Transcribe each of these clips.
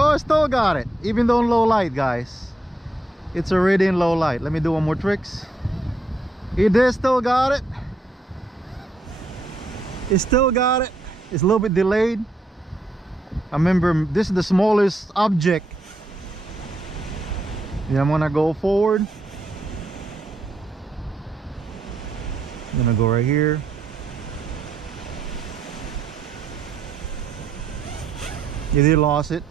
Oh, still got it, even though in low light, guys. It's already in low light. Let me do one more tricks. It did still got it. It still got it. It's a little bit delayed. I remember this is the smallest object. Yeah, I'm gonna go forward. I'm gonna go right here. You did lost it.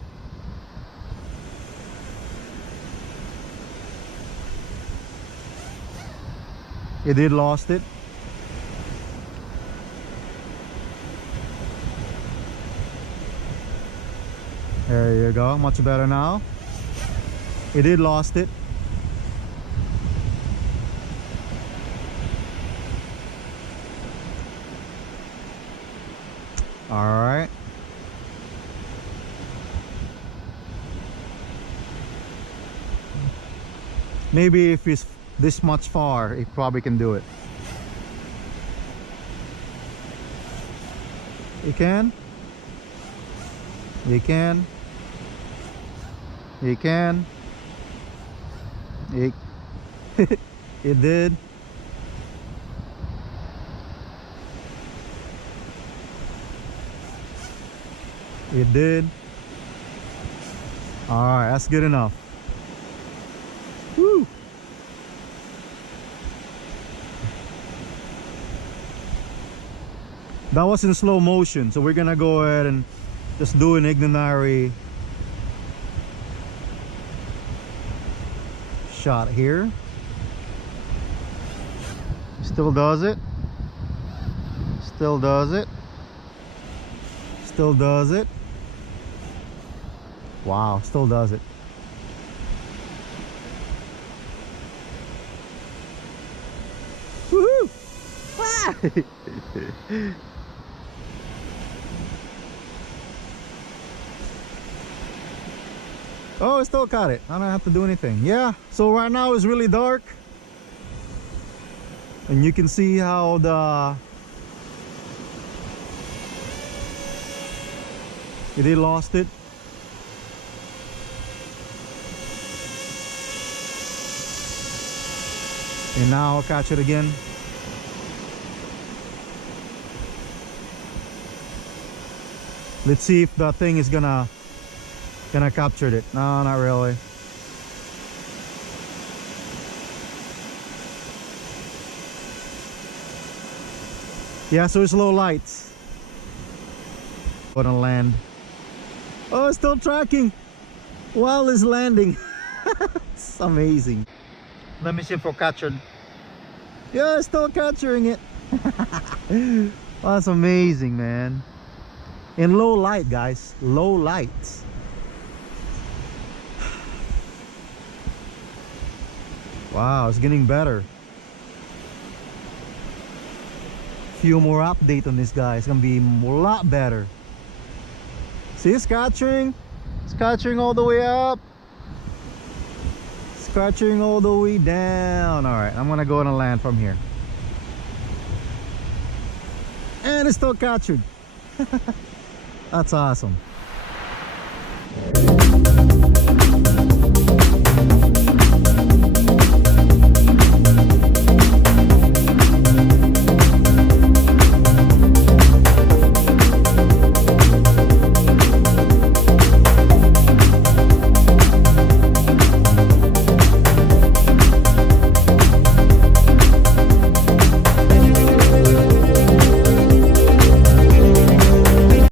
You did lost it. There you go, much better now. You did lost it. All right. Maybe if it's this much far, it probably can do it. You can. You can. You can. It did. It did. All right, that's good enough. Woo. That was in slow motion, so we're gonna go ahead and just do an ignitary shot here. Still does it. Still does it. Still does it. Wow, still does it. Woohoo! Ah! Oh, it still got it. I don't have to do anything. Yeah, so right now it's really dark. And you can see how it lost it. And now I'll catch it again. Let's see if the thing is gonna capture it. No, not really. Yeah, so it's low lights. Gonna land. Oh, it's still tracking while it's landing. It's amazing. Let me see if we're captured. Yeah, it's still capturing it. That's amazing, man. In low light, guys. Low lights. Wow, it's getting better. Few more update on this guy. It's gonna be a lot better. See, it's capturing. It's capturing all the way up. It's capturing all the way down. All right, I'm gonna go and land from here. And it's still captured. That's awesome.